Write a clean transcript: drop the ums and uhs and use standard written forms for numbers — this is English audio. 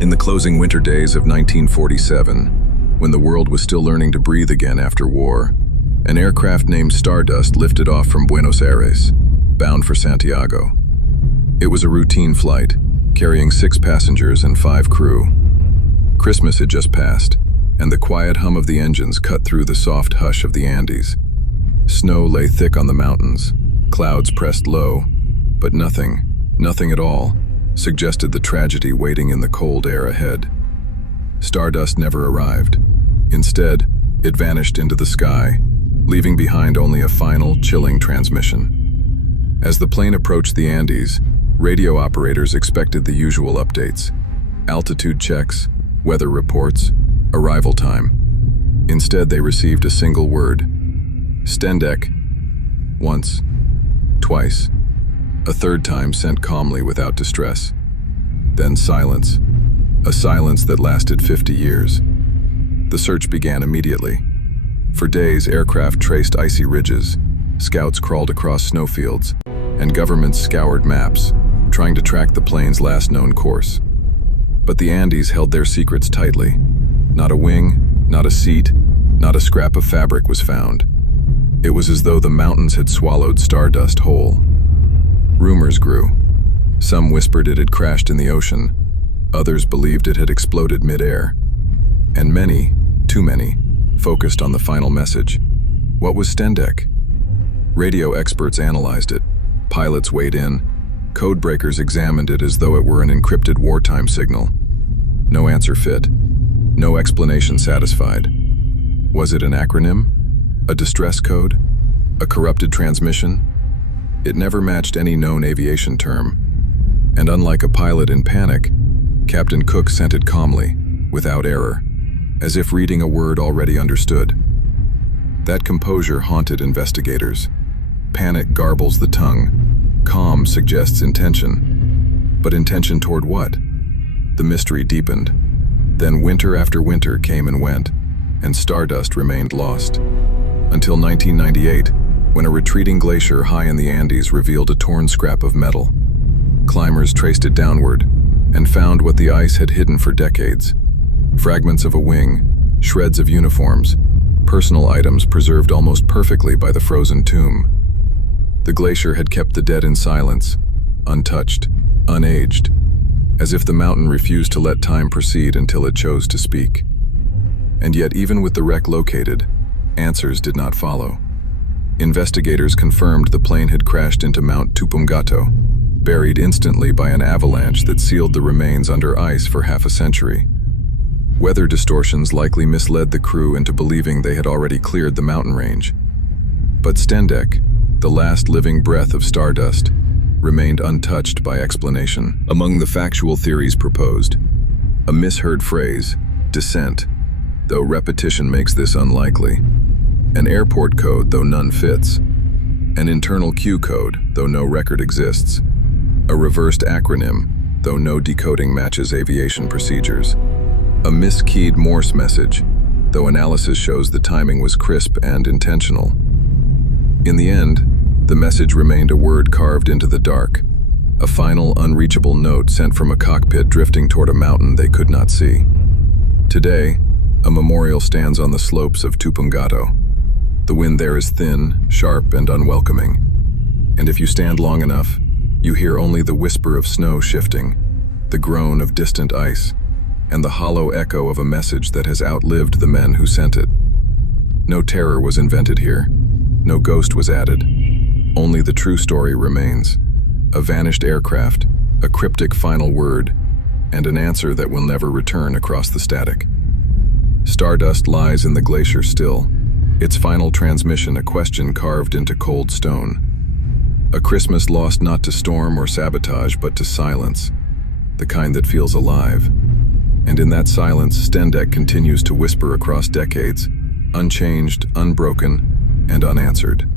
In the closing winter days of 1947, when the world was still learning to breathe again after war, an aircraft named Stardust lifted off from Buenos Aires, bound for Santiago. It was a routine flight, carrying 6 passengers and 5 crew. Christmas had just passed, and the quiet hum of the engines cut through the soft hush of the Andes. Snow lay thick on the mountains, clouds pressed low, but nothing at all, suggested the tragedy waiting in the cold air ahead. Stardust never arrived. Instead, it vanished into the sky, leaving behind only a final, chilling transmission. As the plane approached the Andes, radio operators expected the usual updates: altitude checks, weather reports, arrival time. Instead, they received a single word: Stendek. Once, twice, a third time sent calmly without distress. Then silence, a silence that lasted 50 years. The search began immediately. For days, aircraft traced icy ridges, scouts crawled across snowfields, and governments scoured maps, trying to track the plane's last known course. But the Andes held their secrets tightly. Not a wing, not a seat, not a scrap of fabric was found. It was as though the mountains had swallowed Stardust whole. Rumors grew. Some whispered it had crashed in the ocean. Others believed it had exploded mid-air. And many, too many, focused on the final message. What was Stendek? Radio experts analyzed it. Pilots weighed in. Codebreakers examined it as though it were an encrypted wartime signal. No answer fit. No explanation satisfied. Was it an acronym? A distress code? A corrupted transmission? It never matched any known aviation term. And unlike a pilot in panic, Captain Cook sent it calmly, without error, as if reading a word already understood. That composure haunted investigators. Panic garbles the tongue. Calm suggests intention. But intention toward what? The mystery deepened. Then winter after winter came and went, and Stardust remained lost. Until 1998, when a retreating glacier high in the Andes revealed a torn scrap of metal. Climbers traced it downward and found what the ice had hidden for decades: fragments of a wing, shreds of uniforms, personal items preserved almost perfectly by the frozen tomb. The glacier had kept the dead in silence, untouched, unaged, as if the mountain refused to let time proceed until it chose to speak. And yet, even with the wreck located, answers did not follow. Investigators confirmed the plane had crashed into Mount Tupungato, buried instantly by an avalanche that sealed the remains under ice for half a century. Weather distortions likely misled the crew into believing they had already cleared the mountain range. But Stendek, the last living breath of Stardust, remained untouched by explanation. Among the factual theories proposed, a misheard phrase, descent, though repetition makes this unlikely. An airport code, though none fits. An internal Q code, though no record exists. A reversed acronym, though no decoding matches aviation procedures. A miskeyed Morse message, though analysis shows the timing was crisp and intentional. In the end, the message remained a word carved into the dark, a final, unreachable note sent from a cockpit drifting toward a mountain they could not see. Today, a memorial stands on the slopes of Tupungato. The wind there is thin, sharp, and unwelcoming. And if you stand long enough, you hear only the whisper of snow shifting, the groan of distant ice, and the hollow echo of a message that has outlived the men who sent it. No terror was invented here. No ghost was added. Only the true story remains. A vanished aircraft, a cryptic final word, and an answer that will never return across the static. Stardust lies in the glacier still, its final transmission a question carved into cold stone. A Christmas lost not to storm or sabotage, but to silence, the kind that feels alive. And in that silence, Stendek continues to whisper across decades, unchanged, unbroken, and unanswered.